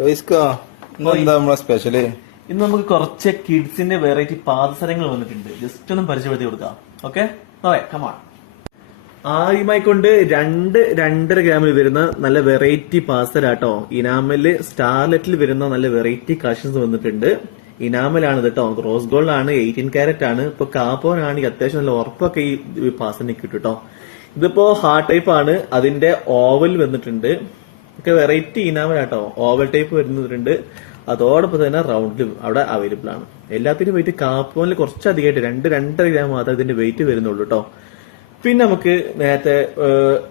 എന്താ നമ്മളെ സ്പെഷ്യല്? ഇന്ന് നമുക്ക് കുറച്ച് കിഡ്സിന്റെ വെറൈറ്റി പാദസരങ്ങൾ വന്നിട്ടുണ്ട്. ജസ്റ്റ് ഒന്ന് പരിചയപ്പെടുത്തി കൊടുക്കാം. Okay, come on. ആദ്യമായി കൊണ്ട് 2-2.5 ഗ്രാമിൽ വരുന്ന നല്ല വെറൈറ്റി പാസരാട്ടോ. ഇനാമല് സ്റ്റാർലെറ്റിൽ വരുന്ന നല്ല വെറൈറ്റി കളക്ഷൻസ് വന്നിട്ടുണ്ട്. ഇനാമലാണ് കേട്ടോ, റോസ് ഗോൾഡ് ആണ്, 18 കാരറ്റ് ആണ്. ഇപ്പൊ കാപ്പോനാണെങ്കിൽ അത്യാവശ്യം നല്ല ഉറപ്പൊക്കെ ഈ പാസറിന് കിട്ടും കേട്ടോ. ഇതിപ്പോ ഹാർട്ട് ടൈപ്പ് ആണ്, അതിന്റെ ഓവൽ വന്നിട്ടുണ്ട്. ഒക്കെ വെറൈറ്റി ഇനാമലാട്ടോ, ഓവൽ ടൈപ്പ് വരുന്നുണ്ട്. അതോടൊപ്പം തന്നെ റൗണ്ടിലും അവിടെ അവൈലബിൾ ആണ്. എല്ലാത്തിനും വെയിറ്റ് കാപ്പോനിൽ കുറച്ചധികമായിട്ട് 2-2.5 ഗ്രാം മാത്രമേ ഇതിന്റെ വെയിറ്റ് വരുന്നുള്ളൂ കേട്ടോ. പിന്നെ നമുക്ക് നേരത്തെ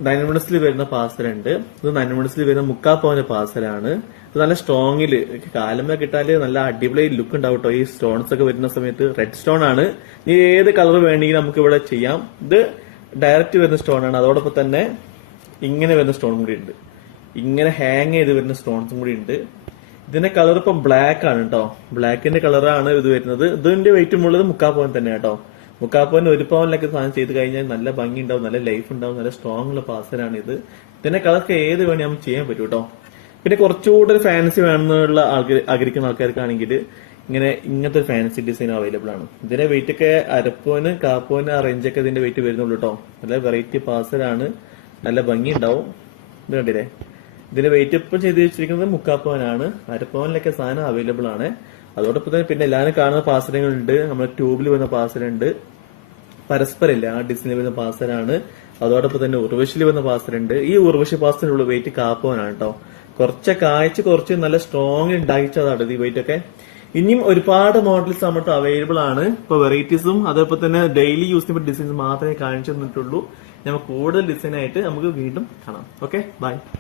9 മിനിറ്റ്സിൽ വരുന്ന പാർസലുണ്ട്. ഇത് 9 മിനിറ്റ്സിൽ വരുന്ന 3/4 പവന്റെ പാർസലാണ്. ഇത് നല്ല സ്ട്രോങ്ങില് കാലമേ കിട്ടാല് നല്ല അടിപൊളി ലുക്ക് ഉണ്ടാവും കേട്ടോ. ഈ സ്റ്റോൺസ് ഒക്കെ വരുന്ന സമയത്ത് റെഡ് സ്റ്റോൺ ആണ്. ഈ ഏത് കളർ വേണമെങ്കിലും നമുക്ക് ഇവിടെ ചെയ്യാം. ഇത് ഡയറക്റ്റ് വരുന്ന സ്റ്റോൺ ആണ്. അതോടൊപ്പം തന്നെ ഇങ്ങനെ വരുന്ന സ്റ്റോൺ കൂടി ഉണ്ട്. ഇങ്ങനെ ഹാങ് ചെയ്ത് വരുന്ന സ്റ്റോൺസും കൂടി ഉണ്ട്. ഇതിന്റെ കളർ ഇപ്പൊ ബ്ലാക്ക് ആണ് കേട്ടോ. ബ്ലാക്കിന്റെ കളറാണ് ഇത് വരുന്നത്. ഇതിന്റെ വെയിറ്റും ഉള്ളത് 3/4 പവൻ തന്നെ കേട്ടോ. 3/4 പവൻ 1 പവനിലൊക്കെ സാധനം ചെയ്ത് കഴിഞ്ഞാൽ നല്ല ഭംഗി ഉണ്ടാവും, നല്ല ലൈഫ് ഉണ്ടാവും, നല്ല സ്ട്രോങ് ഉള്ള പാസലാണ് ഇത്. ഇതിന്റെ കളർക്ക് ഏത് വേണേ നമുക്ക് ചെയ്യാൻ പറ്റും കേട്ടോ. പിന്നെ കുറച്ചുകൂടെ ഫാൻസി വേണമെന്നുള്ള ആഗ്രഹിക്കുന്ന ആൾക്കാർക്കാണെങ്കിൽ ഇങ്ങനത്തെ ഒരു ഫാൻസി ഡിസൈൻ അവൈലബിൾ ആണ്. ഇതിന്റെ വെയിറ്റ് ഒക്കെ 1/2 പവന് 1/4 പവന് ആ റേഞ്ചൊക്കെ ഇതിന്റെ വെയിറ്റ് വരുന്നുള്ളൂ കേട്ടോ. നല്ല വെറൈറ്റി പാസലാണ്, നല്ല ഭംഗി ഉണ്ടാവും. ഇത് കണ്ടില്ലേ, ഇതിന്റെ വെയിറ്റ് ഇപ്പം ചെയ്ത് വെച്ചിരിക്കുന്നത് 3/4 പവനാണ്. 1/2 പവനിലൊക്കെ സാധനം അവൈലബിൾ ആണ്. അതോടൊപ്പം തന്നെ പിന്നെ എല്ലാവരും കാണുന്ന പാസലുകളുണ്ട്. നമ്മുടെ ട്യൂബിൽ വരുന്ന പാസലുണ്ട്, പരസ്പരമില്ല ആ ഡിസൈനിൽ വരുന്ന പാസലാണ്. അതോടൊപ്പം തന്നെ ഉർവശിയിൽ വരുന്ന പാസലുണ്ട്. ഈ ഉർവശി പാസലിനുള്ള വെയിറ്റ് 1/4 പവനാണ് കേട്ടോ. കുറച്ച് നല്ല സ്ട്രോങ് ഉണ്ടാക്കിച്ചതാണ് ഈ വെയിറ്റ് ഒക്കെ. ഇനിയും ഒരുപാട് മോഡൽസ് നമ്മുടെ അവൈലബിൾ ആണ്. ഇപ്പൊ വെറൈറ്റീസും അതോടൊപ്പം തന്നെ ഡെയിലി യൂസ് ചെയ്യുന്ന ഡിസൈൻസ് മാത്രമേ കാണിച്ചു തന്നിട്ടുള്ളൂ. നമുക്ക് കൂടുതൽ ഡിസൈൻ ആയിട്ട് നമുക്ക് വീണ്ടും കാണാം. Okay, by.